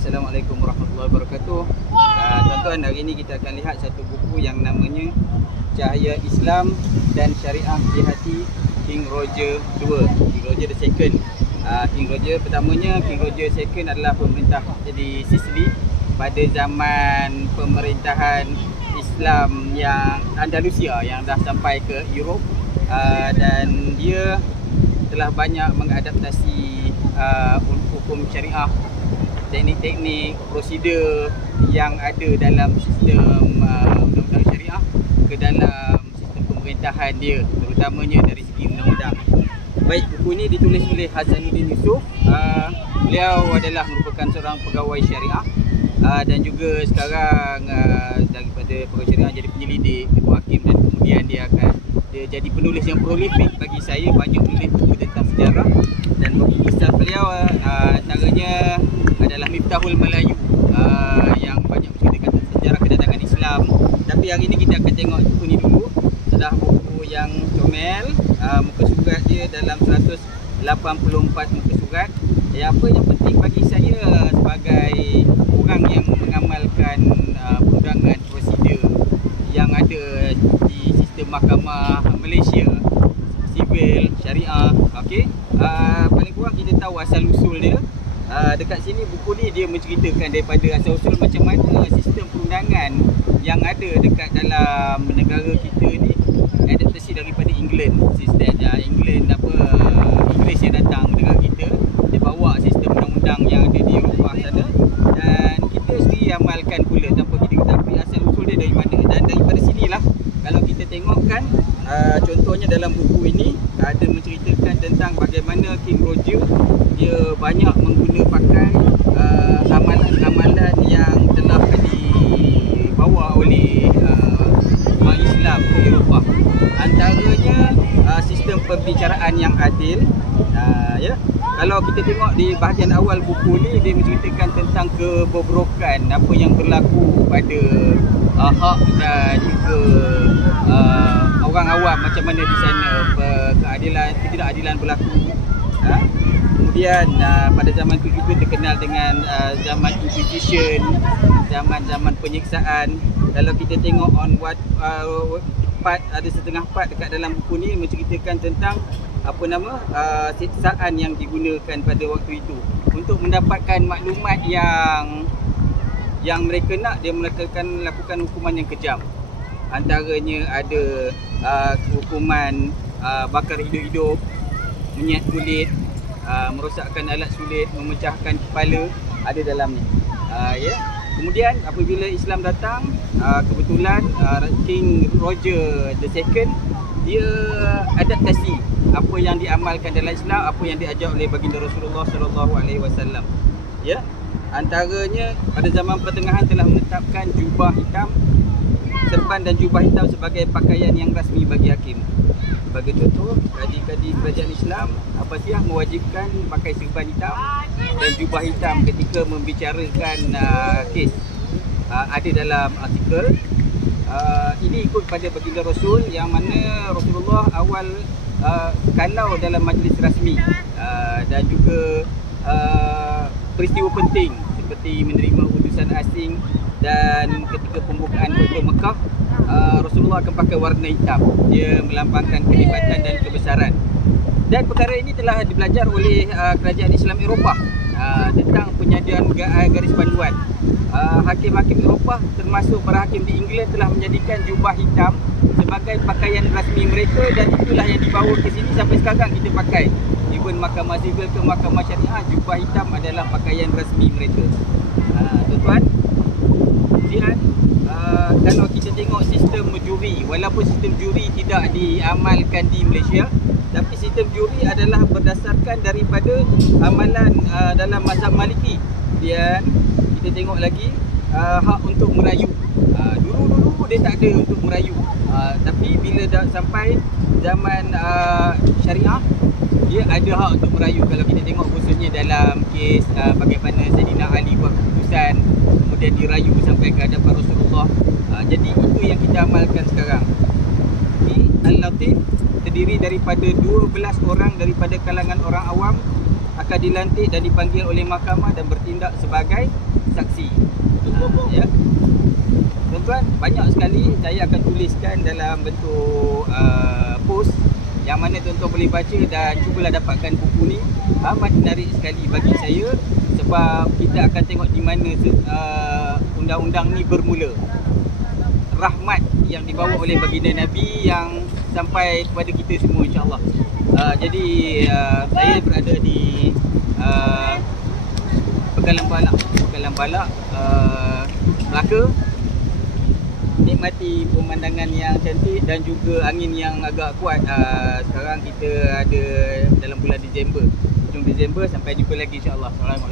Assalamualaikum warahmatullahi wabarakatuh. Tuan-tuan, hari ini kita akan lihat satu buku yang namanya Cahaya Islam dan Syariah di Hati King Roger II, King Roger II. King Roger pertamanya, King Roger II adalah pemerintah di Sicily pada zaman pemerintahan Islam yang Andalusia yang dah sampai ke Europe, dan dia telah banyak mengadaptasi hukum syariah, teknik-teknik, prosedur yang ada dalam sistem undang-undang syariah ke dalam sistem pemerintahan dia, terutamanya dari segi undang-undang. Baik, buku ini ditulis oleh Hasanuddin Yusof. Beliau adalah merupakan seorang pegawai syariah, dan juga sekarang daripada pegawai syariah jadi penyelidik, ketua hakim, dan kemudian dia jadi penulis yang prolifik. Bagi saya, banyak menulis buku tentang sejarah, dan buku besar beliau antaranya adalah Miftahul Melayu, yang banyak menceritakan tentang sejarah kedatangan Islam. Tapi hari ini kita akan tengok buku ni dulu. Sudah buku yang comel, muka surat dia dalam 184 muka surat. Apa yang penting bagi saya sebagai orang yang mengamalkan perundangan prosedur yang ada di sistem mahkamah Malaysia, sivil, syariah, okey, paling kurang kita tahu asal usul dia. Dekat sini buku ni dia menceritakan daripada asal usul macam mana sistem perundangan yang ada dekat dalam negara kita ni adaptasi daripada England. Sistem England Inggeris yang datang negara kita, dia bawa sistem undang-undang yang ada di Eropah sana, dan kita sendiri amalkan pula tanpa kita ketahui asal usul dia dari mana. Dan daripada sinilah kalau kita tengok kan, contohnya dalam buku ini ada menceritakan tentang bagaimana King Roger dia banyak pakai amalan-amalan yang telah dibawa oleh orang Islam ke Eropah. Antaranya sistem pembicaraan yang adil. Ya, kalau kita tengok di bahagian awal buku ni, dia menceritakan tentang kebobrokan apa yang berlaku pada hak dan juga orang awam, macam mana di sana ketidakadilan berlaku. Kemudian pada zaman itu juga terkenal dengan zaman Inquisition, zaman penyiksaan. Kalau kita tengok ada setengah part dekat dalam buku ni menceritakan tentang siksaan yang digunakan pada waktu itu untuk mendapatkan maklumat yang mereka nak. Dia lakukan hukuman yang kejam. Antaranya ada hukuman bakar hidup-hidup, menyet kulit, merosakkan alat sulit, memecahkan kepala, ada dalam ni. Ya. Kemudian apabila Islam datang, kebetulan King Roger II dia adaptasi apa yang diamalkan dalam Islam, apa yang diajar oleh baginda Rasulullah SAW. Ya. Antaranya pada zaman pertengahan telah menetapkan jubah hitam, serban dan jubah hitam sebagai pakaian yang rasmi bagi hakim. Sebagai contoh, kadi-kadi kerajaan Islam Abbasiyah mewajibkan pakai serban hitam dan jubah hitam ketika membicarakan kes. Ada dalam artikel. Ini ikut pada baginda Rasul, yang mana Rasulullah awal kalau dalam majlis rasmi dan juga peristiwa penting seperti menerima utusan asing dan ketika pembukaan kota Mekah, Rasulullah akan pakai warna hitam. Dia melambangkan kehebatan dan kebesaran. Dan perkara ini telah dibelajar oleh kerajaan Islam Eropah tentang penyediaan garis panduan. Hakim-hakim Eropah termasuk para hakim di England telah menjadikan jubah hitam sebagai pakaian rasmi mereka, dan itulah yang dibawa ke sini sampai sekarang kita pakai. Even mahkamah sivil ke mahkamah syariah, jubah hitam adalah pakaian rasmi mereka. Tuan-tuan, kemudian kalau kita tengok sistem juri, walaupun sistem juri tidak diamalkan di Malaysia, tapi sistem juri adalah berdasarkan daripada amalan dalam mazhab Maliki. Dan kita tengok lagi hak untuk merayu. Dulu dia tak ada untuk merayu, tapi bila dah sampai zaman syariah, dia ada hak untuk merayu. Kalau kita tengok khususnya dalam kes bagaimana Saidina Ali buat keputusan, kemudian dirayu sampai ke hadapan Rasulullah. Jadi itu yang kita amalkan sekarang. Al-Latif terdiri daripada 12 orang daripada kalangan orang awam, akan dilantik dan dipanggil oleh mahkamah dan bertindak sebagai saksi. Ya. Tuan-tuan, banyak sekali saya akan tuliskan dalam bentuk post yang mana tuan-tuan boleh baca dan cubalah dapatkan buku ni. Amat menarik sekali bagi saya sebab kita akan tengok di mana undang-undang ni bermula. Rahmat yang dibawa oleh baginda Nabi yang sampai kepada kita semua, insya-Allah. Jadi saya berada di Pegalang Balak, Melaka. Nikmati pemandangan yang cantik dan juga angin yang agak kuat. Sekarang kita ada dalam bulan Disember, hujung Disember. Sampai jumpa lagi, insya-Allah. Assalamualaikum.